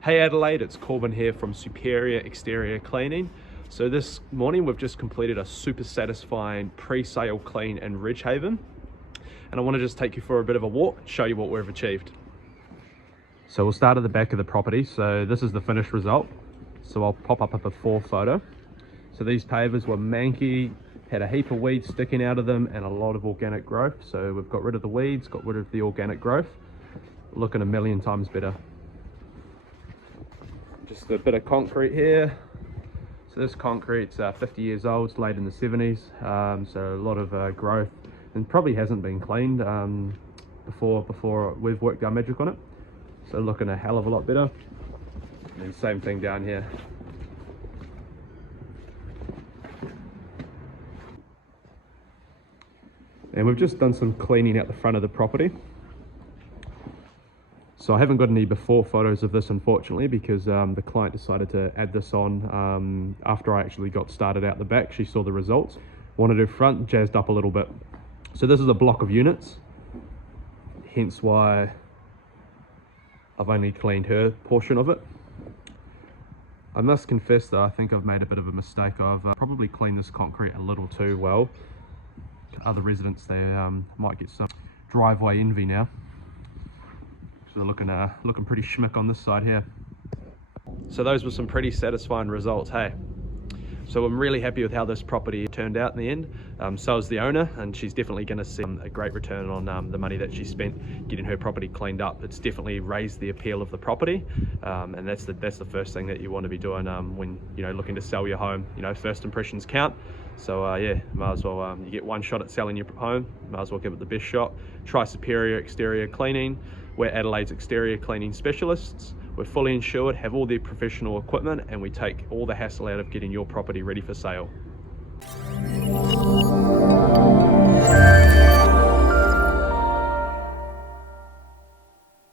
Hey Adelaide, it's Corbin here from Superior Exterior Cleaning. So this morning we've just completed a super satisfying pre-sale clean in Ridgehaven, and I want to just take you for a bit of a walk, show you what we've achieved. So we'll start at the back of the property. So this is the finished result. So I'll pop up a before photo. So these pavers were manky, had a heap of weeds sticking out of them and a lot of organic growth. So we've got rid of the weeds, got rid of the organic growth, looking a million times better. Just a bit of concrete here. So this concrete's 50 years old, it's laid in the 70s, so a lot of growth, and probably hasn't been cleaned before we've worked our magic on it. So looking a hell of a lot better. And same thing down here. And we've just done some cleaning out the front of the property. So I haven't got any before photos of this, unfortunately, because the client decided to add this on after I actually got started out the back. She saw the results, wanted her front jazzed up a little bit. So this is a block of units, hence why I've only cleaned her portion of it. I must confess though, I think I've made a bit of a mistake. I've probably cleaned this concrete a little too well. Other residents, they might get some driveway envy now. So looking pretty schmick on this side here. So those were some pretty satisfying results, hey? So I'm really happy with how this property turned out in the end. So is the owner, and she's definitely going to see a great return on the money that she spent getting her property cleaned up. It's definitely raised the appeal of the property, and that's the first thing that you want to be doing when looking to sell your home. First impressions count. So yeah, might as well, you get one shot at selling your home, might as well give it the best shot. Try Superior Exterior Cleaning. We're Adelaide's exterior cleaning specialists. We're fully insured, have all the professional equipment, and we take all the hassle out of getting your property ready for sale.